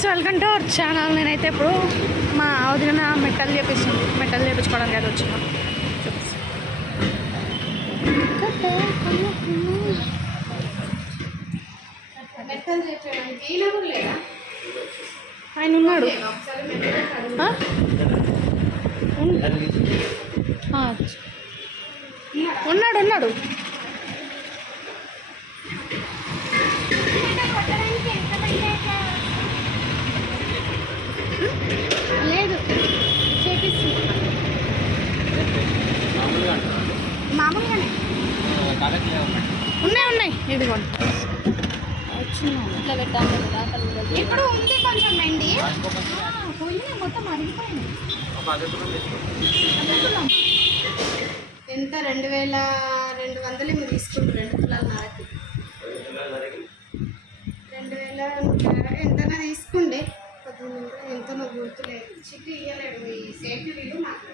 Friends welcome to our channel నేనైతే ఇప్పుడు మా వదిన మెట్టలు చేపిస్తుంది. మెట్టలు చేపించుకోవడానికి అయితే వచ్చిన ఆయన ఉన్నాడు. ఉన్నాడు ఉన్నాడు. మామూలుగానే ఉన్నాయి ఉన్నాయి. ఇదిగోండి. పెట్టాలి ఇప్పుడు ఉంది కొంచెం అండి పోయినాయి మొత్తం అరిగిపోయినాయి ఎంత? రెండు వేల రెండు వందలు మీరు తీసుకుంటారు రెండు తులాల నరకి. రెండు వేల ఎంతనా తీసుకుండే పద్దెనిమిది ఎంతనో గుర్తులేదు. చిట్టి ఇవ్వలేడు ఈ సేఫ్టీ వీలు నాకు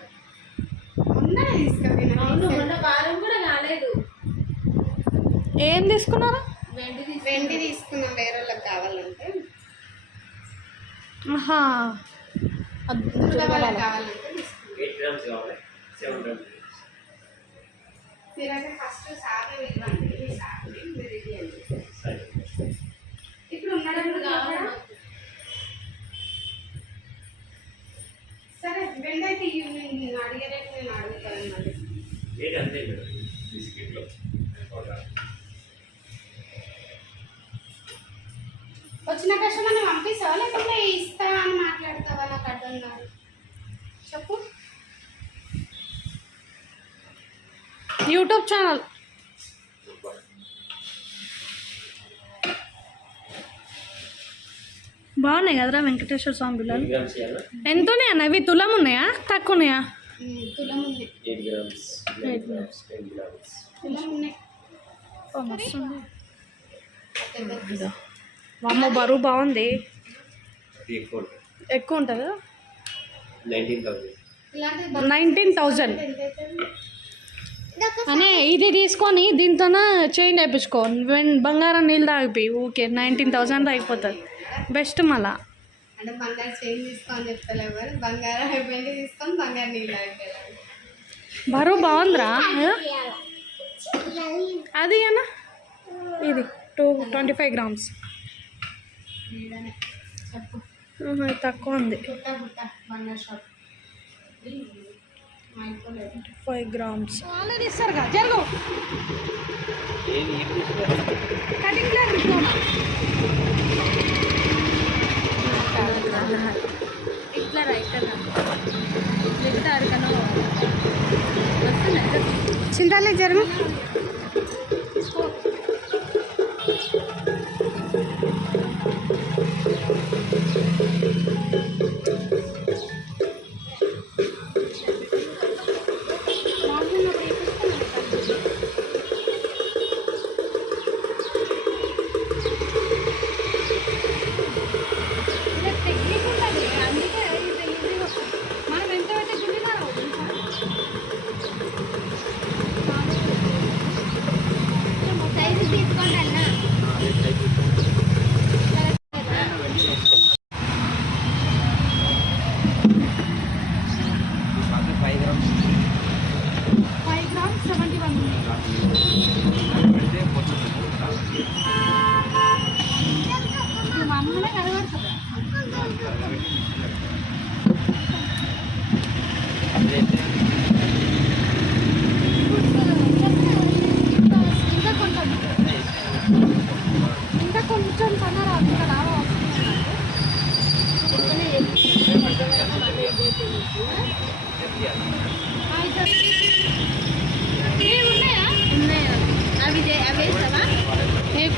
మొన్ననే తీసుకుపోయినా వారం కూడా కాలేదు ఏం తీసుకున్నారు? వెండి వెండి తీసుకున్నాం వేరే వాళ్ళకి కావాలంటే. ఆహా. వాళ్ళకి కావాలంటే తీసుకున్నాం. మీరైతే ఫస్ట్ సార్ని ఇవ్వండి మీ సార్ని మీరు ఇవ్వండి సరే. ఇప్పుడు ఉన్నాడు సరే వెండి అయితే ఇవ్వు, నేను నేను అడిగే రేపు నేను అడుగుతాను మళ్ళీ బిస్కెట్లో. వచ్చిన కస్టమర్ని పంపిస్తావా? లేకుంటే ఇస్తా అని మాట్లాడతావా? నాకు అర్థం కాదు. చెప్పు. YouTube channel. బాగున్నాయి కదరా వెంకటేశ్వర స్వామి పిల్లలు ఎయిట్ గ్రామ్స్ ఇవ్వాలా ఎంత ఉన్నాయి అన్న? ఇవి తులం ఉన్నాయా? తక్కువ ఉన్నాయా ఉమ్, తులం ఉంది. Eight grams nine grams. Ten grams. తులం ఉన్నాయి. వామ్మో బరువు బాగుంది. ఎక్కువ ఉంటుంది? నైన్టీన్ థౌజండ్ అనే ఇది తీసుకొని దీంతోన చైన్ వేయించుకో వెన్- బంగారం నీళ్ళు తాగిపోయి ఊకే నైన్టీన్ థౌజండ్ అయిపోతుంది. బెస్ట్ మళ్ళా. అంటే బంగారు చైన్ తీసుకోని చెప్తలేవు కానీ బంగారం వెండి తీసుకొని బంగారు నీళ్ళు అయిపోయారు బరువు బాగుందిరా అది అన్న? ఇది టూ ట్వంటీ ఫైవ్ గ్రామ్స్ నీడనే చెప్పు ఆహా, ఇది తక్కువ ఉంది. Five grams. జరుగు. కటింగ్? ఇట్లా రైట్ ఇట్లా అరకను చింతాలే జరుగు.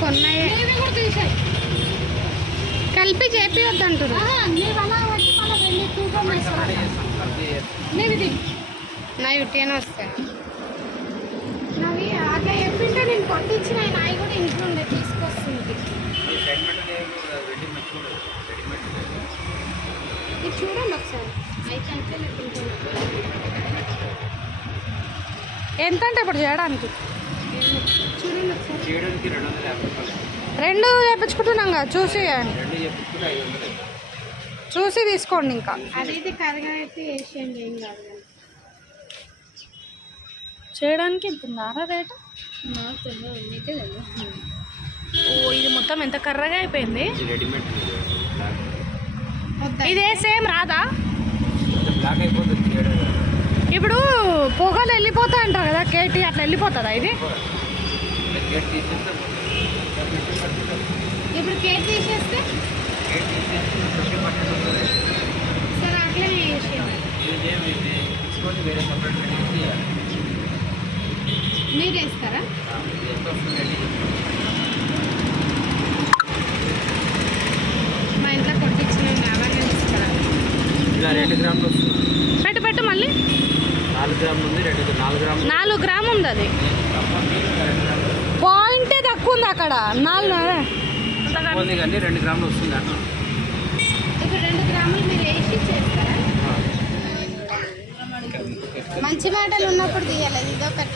కొన్నాయి. కలిపి చేపియొద్దు అంటారు నా వస్తాయి. నావి అట్లా చెప్పింటే నేను కొట్టించిన నాయి కూడా ఇంట్లో ఉండే తీసుకొస్తుంది. ఇది చూడండి ఒకసారి. అయితే ఎంత అంటే ఇప్పుడు చేయడానికి రెండు చేయించుకుంటున్నాం కదా చూసి. చూసి తీసుకోండి ఇంకా. చేయడానికి రేటు? తెలియదు ఓ ఇది మొత్తం ఎంత కర్రగా అయిపోయింది? ఇది సేమ్ రాదా. ఇప్పుడు పొగలు వెళ్ళిపోతా అంటారు కదా కేటీ అట్లా వెళ్ళిపోతుందా ఇది? ఇప్పుడు కేక్ తీసేస్తే? సరే వేసి మీరు వేస్తారా మా ఇంట్లో కొట్టించిన అవన్నీ తీసుకురా ఇలా రెండు గ్రాములు పెట్టు పెట్టు మళ్ళీ. నాలుగు గ్రాములు ఉంది రెండు నాలుగు గ్రాములు. నాలుగు గ్రామ్ ఉంది అది తప్పని రెండు గ్రాములు పాయింటే తక్కువ ఉంది అక్కడ నాలుగు రెండు గ్రాములు వస్తుంది ఇప్పుడు రెండు గ్రాములు మీరు వేసి చేస్తారా? మంచి మాటలు ఉన్నప్పుడు తీయాలి ఇది ఒకటి.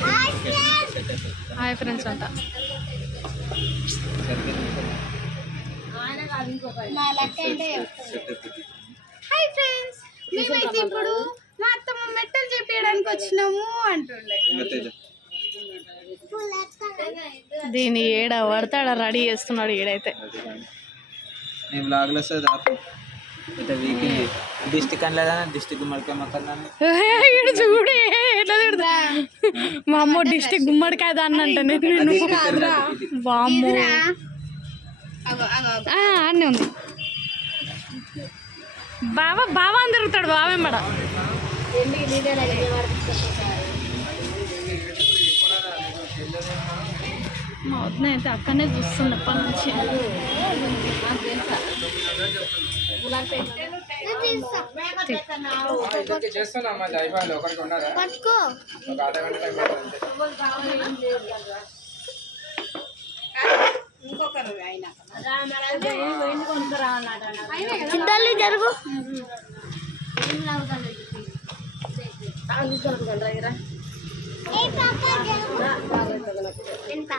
హాయ్ ఫ్రెండ్స్ అంట. నా లెక్క అంటే హాయ్ ఫ్రెండ్స్ మేమైతే ఇప్పుడు మా అత్తమ్మ మెట్టలు చెప్పేయడానికి వచ్చినాము అంటుండే. దీన్ని ఏడ పడతాడ రెడీ చేస్తున్నాడు ఏడైతే నేను దాపు. డిస్టిక్ అనలేదా డిస్టిక్ గుమ్మడికాయ ఈడు చూడు ఎట్లా తిడతా? మా అమ్మ డిస్టిక్ గుమ్మడికాయ దాన్ని అంటే నేను వామ్మో అగో అగో అగో. ఆ, అన్నీ ఉంది. బావా బావా అని తిరుగుతాడు బావేంబడ మా వదిన అయితే అక్కడనే చూస్తుంది ఎప్పటి నుంచి. అయిపోయింది ఒకరికి ఉన్నారా?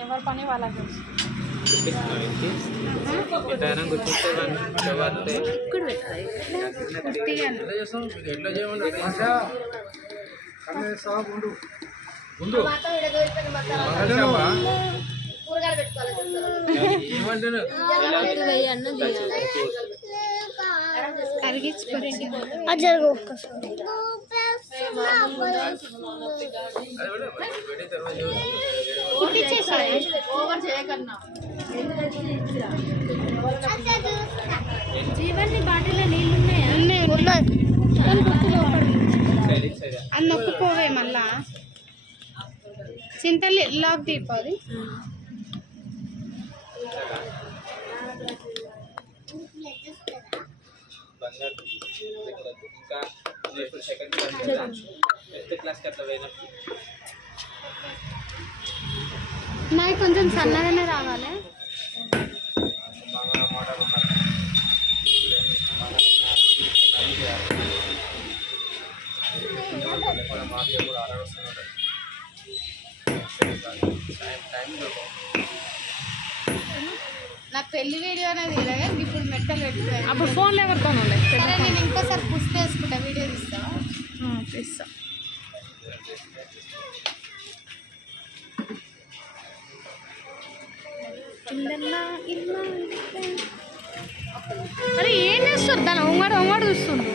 ఎవరి పని వాళ్ళకి ఎట్లా గుర్తిస్తే ఇక్కడ పెట్టాలి ఓవర్ చేయకన్నా జీవన్ని బాటిల్లో నీళ్ళు ఉన్నాయా అది నొక్కుపోవే మళ్ళా చింతల్లి లాక్ దీపాది ఇంకా ఇప్పుడు సెకండ్ క్లాస్ ఫిఫ్త్ క్లాస్కి అట్లా పోయినప్పుడు నాకు కొంచెం సన్నగానే రావాలి. పెళ్ళి వీడియో అనేది ఇలాగే ఇప్పుడు మెట్టలు పెట్టుకోవాలి. అప్పుడు ఫోన్లో ఎవరితో ఉండే సరే నేను ఇంకోసారి పుస్తక వేసుకుంటా వీడియో తీస్తా. తీస్తా అరే ఏం చేస్తారు? దాని ఒంగడు ఒంగడు చూస్తుండ్రు.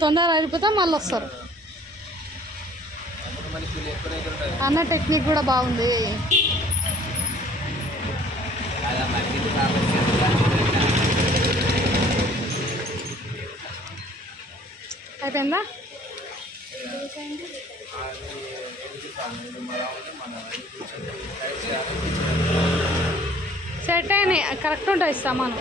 తొందర తొందరగా మళ్ళీ వస్తారు. అన్న టెక్నిక్ కూడా బాగుంది. అయిపోయిందా? సెట్ అయినాయి కరెక్ట్ ఉంటాయి సామాను.